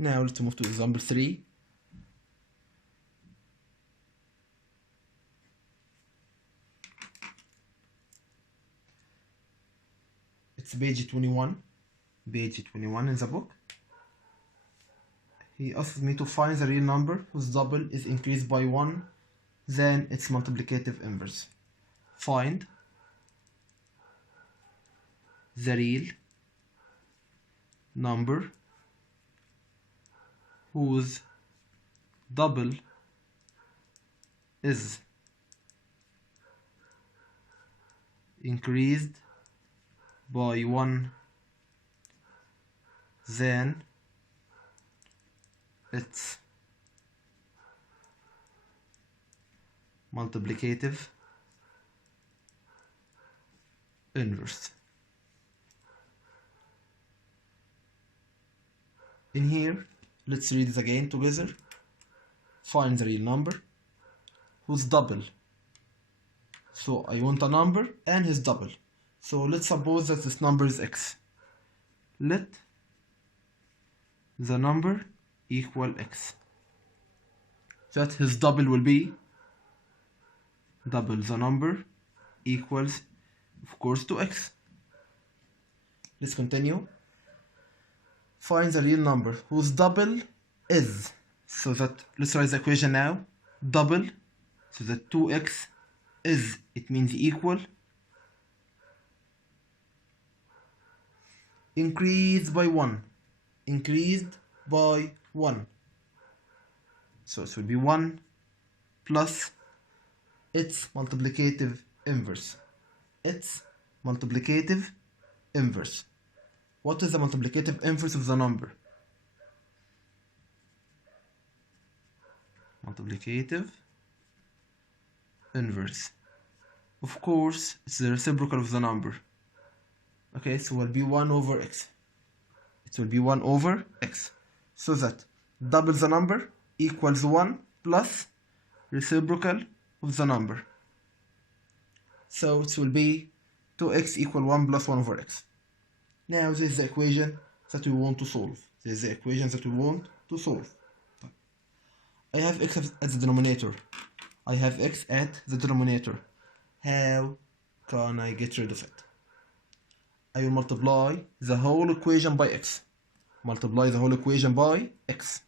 Now let's move to example 3. It's page 21. Page 21 in the book. He asks me to find the real number whose double is increased by 1 then its multiplicative inverse. Find the real number whose double is increased by 1 then its multiplicative inverse. In here, let's read it again together. Find the real number whose double. So I want a number and his double. So let's suppose that this number is x. Let the number equal x. That his double will be double the number equals, of course, to x. Let's continue. Find the real number whose double is. So that let's write the equation now. Double, so that 2x is, it means equal, increased by 1. Increased by 1. So it will be 1 plus its multiplicative inverse. Its multiplicative inverse. What is the multiplicative inverse of the number? Multiplicative inverse. Of course, it's the reciprocal of the number. Okay, so it will be 1 over x. It will be 1 over x. So that double the number equals 1 plus reciprocal of the number. So it will be 2x equal 1 plus 1 over x. Now this is the equation that we want to solve. This is the equation that we want to solve. I have x at the denominator. I have x at the denominator. How can I get rid of it? I will multiply the whole equation by x. Multiply the whole equation by x.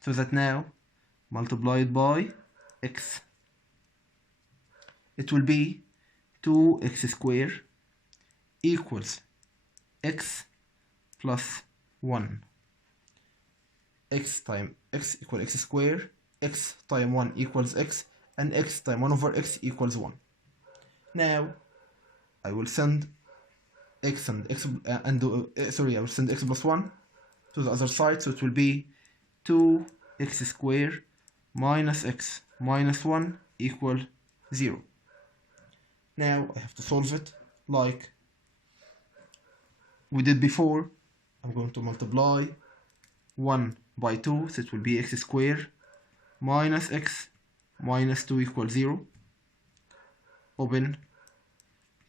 So that now, multiplied by x, it will be 2x squared equals x plus 1. X times x equals x squared, x times 1 equals x, and x times 1 over x equals 1. Now, I will send x and x I will send x plus 1 to the other side, so it will be 2x squared minus x minus 1 equal 0. Now I have to solve it like we did before. I'm going to multiply 1 by 2, so it will be x squared minus x minus 2 equals 0. Open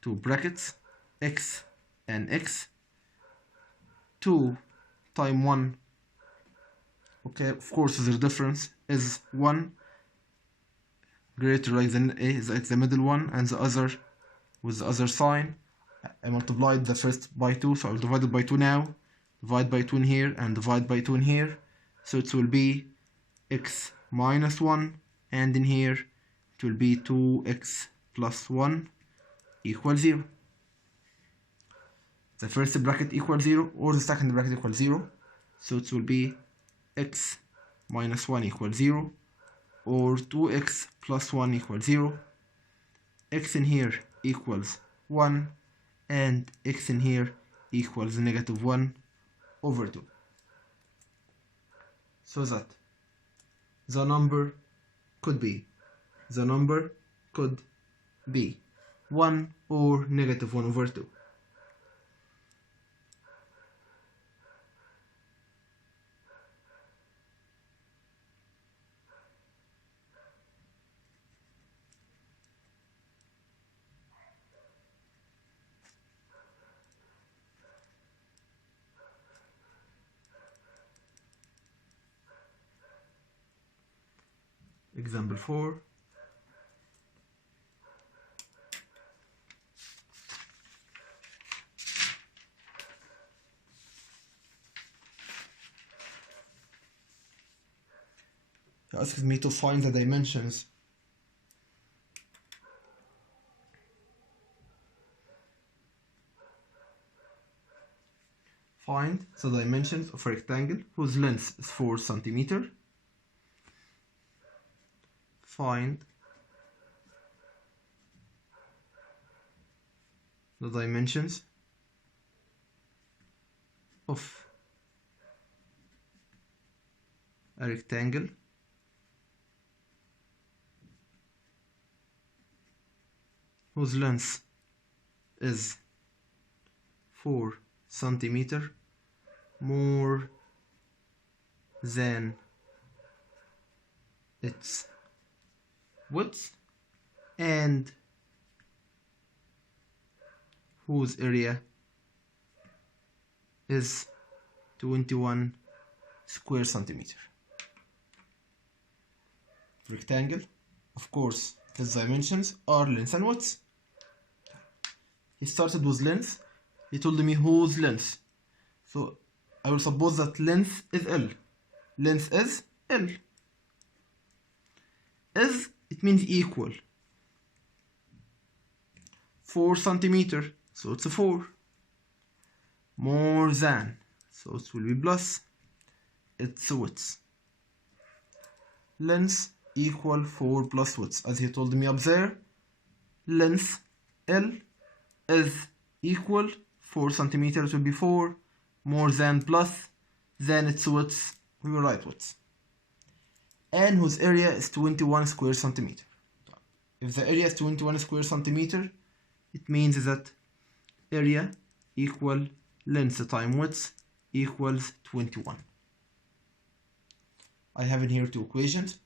two brackets, x and x. 2 times 1, okay, of course the difference is 1 greater like than a, is at the middle one, and the other with the other sign. I multiplied the first by 2, so I'll divide it by 2 now. Divide by 2 in here and divide by 2 in here. So it will be x minus 1, and in here it will be 2x plus 1 equals 0. The first bracket equals 0 or the second bracket equals 0. So it will be x minus 1 equals 0 or 2x plus 1 equals 0. X in here equals 1 and x in here equals negative 1 over 2. So that the number could be 1 or negative 1 over 2. Example 4. It asks me to find the dimensions. Find the dimensions of a rectangle whose length is 4 centimeters. Find the dimensions of a rectangle whose length is 4 centimeters more than its width and whose area is 21 square centimeter. Rectangle, of course, its dimensions are length and width. He started with length. He told me whose length. So I will suppose that length is L. Length is L. Is, it means equal. 4 centimeter, so it's a 4. More than, so it will be plus. It's a width. Length equal 4 plus width. As he told me up there, length L is equal 4 centimeters, will be 4 more than plus then its width, we will write width, and whose area is 21 square centimeter. If the area is 21 square centimeter, it means that area equal length times width equals 21. I have in here two equations,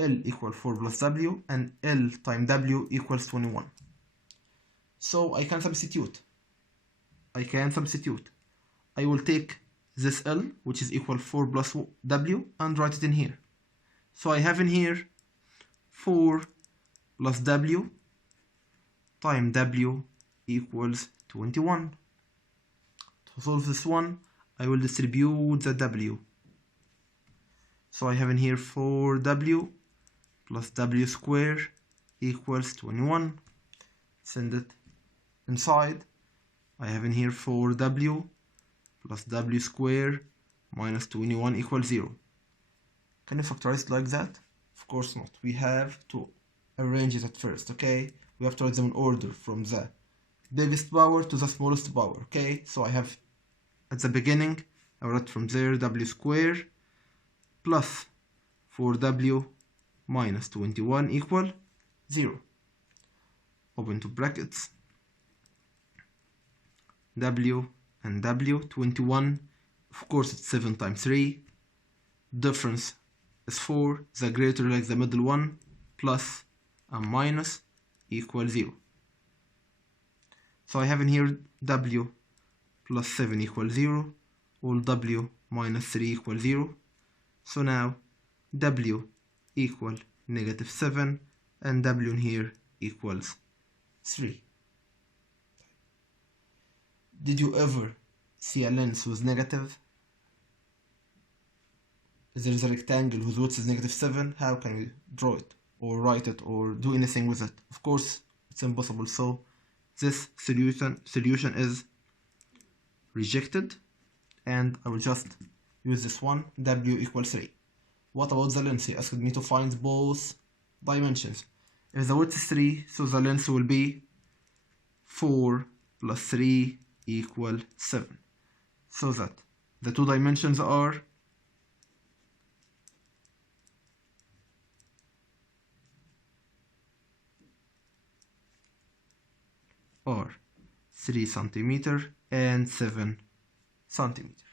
L equal 4 plus W and L times W equals 21. So I can substitute. I will take this L, which is equal 4 plus W, and write it in here. So I have in here 4 plus W times W equals 21. To solve this one, I will distribute the W. So I have in here 4W plus W square equals 21. Send it inside. I have in here 4W plus W square minus 21 equals 0. Can you factorize it like that? Of course not. We have to arrange it at first, okay? We have to write them in order from the biggest power to the smallest power, okay? So I have at the beginning, I write from there W square plus 4W minus 21 equal 0. Open to brackets. W and W, 21, of course it's 7 times 3, difference is 4, the greater like the middle one, plus and minus equals 0. So I have in here W plus 7 equals 0, all W minus 3 equals 0. So now W equal negative 7 and W in here equals 3. Did you ever see a length with negative? If there is a rectangle whose width is negative 7, how can we draw it or write it or do anything with it? Of course, it's impossible. So this solution is rejected, and I will just use this one, W equals 3. What about the length? He asked me to find both dimensions. If the width is 3, so the length will be 4 plus 3 equal 7. So that the two dimensions are 3 centimeter and 7 centimeter.